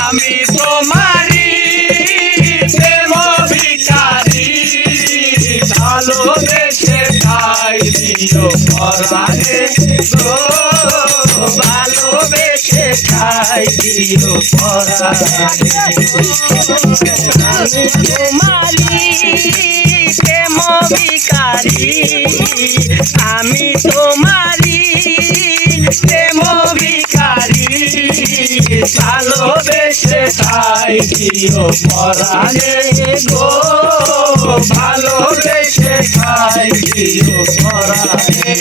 আমি তোমারি প্রেম ভিখারি ভালোবেসে খাই দিও পরাণে গো ভালোবেসে খাই দিও পরাণে আমি তোমারি প্রেম ভিখারি আমি তোমারি প্রেম ভিখারি ভালোবেসে খাই দিও পরাণে গো ভালোবেসে খাই দিও পরাণে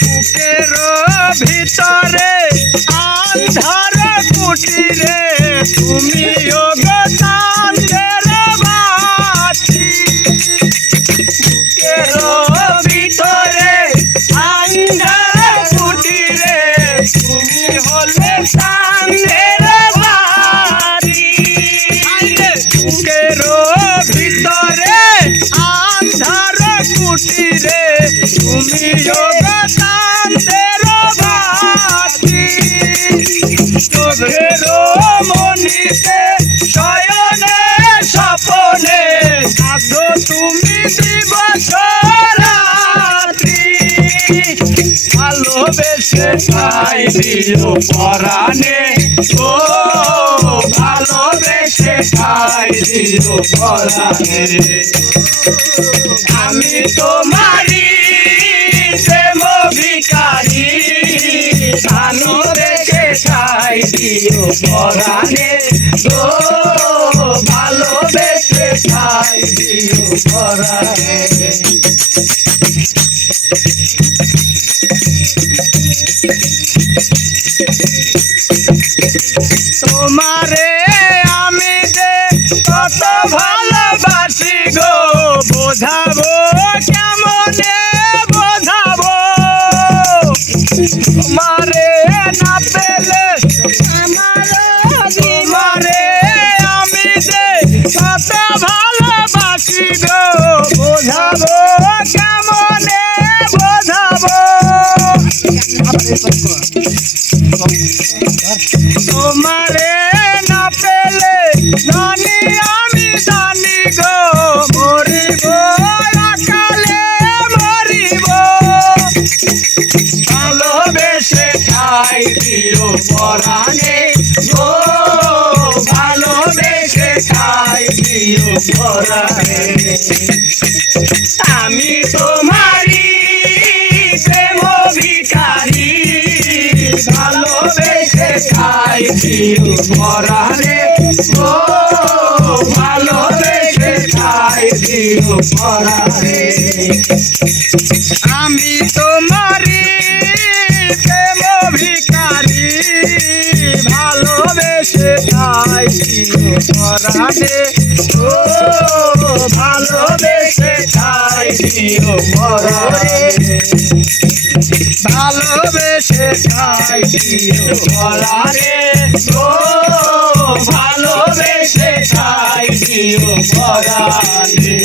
বুকের ভিতরে আন্ধার কুটিরে তুমি গো চাঁদের বাতি বুকের ভিতরে আন্ধার কুটিরে তুমি হলে চাঁদের বাতি বুকের ভিতরে আন্ধার কুটিরে তুমি গো চাঁদের বাতি চোখের মনিতে শয়নে স্বপনে আছো তুমি দিবস রাত্রি ভালোবেসে খাই দিও পরাণে ও ভালোবেসে খাই দিও পরাণে আমি তোমারি প্রেম ভিখারি ভালোবেসে খাই দিও পরাণে গো ভালোবেসে খাই দিও পরাণে তোমারে আমি যে কত ভালোবাসি গো বোঝাবো কেমনে বোঝাবো তোমারে না পেলে তোমারে আমি যে কত ভালোবাসি গো বোঝাবো কেমনে বোঝাবো তোমারে না পেলে জানি আমি জানি গো মরিব অকালে মরিব ভালোবেসে খাই দিও পরাণে গো ভালোবেসে খাই দিও পরাণে আমি তোমারি প্রেম ভিখারি ভালোবেসে খাই দিও পরাণে ও ভালোবেসে খাই দিও পরাণে আমি তোমারি প্রেম ভিখারি ভালোবেসে খাই দিও পরাণে ও ভালোবেসে খাই দিও পরাণে ভালোবেসে খাই দিও পরাণে গো ভালোবেসে খাই দিও পরাণে।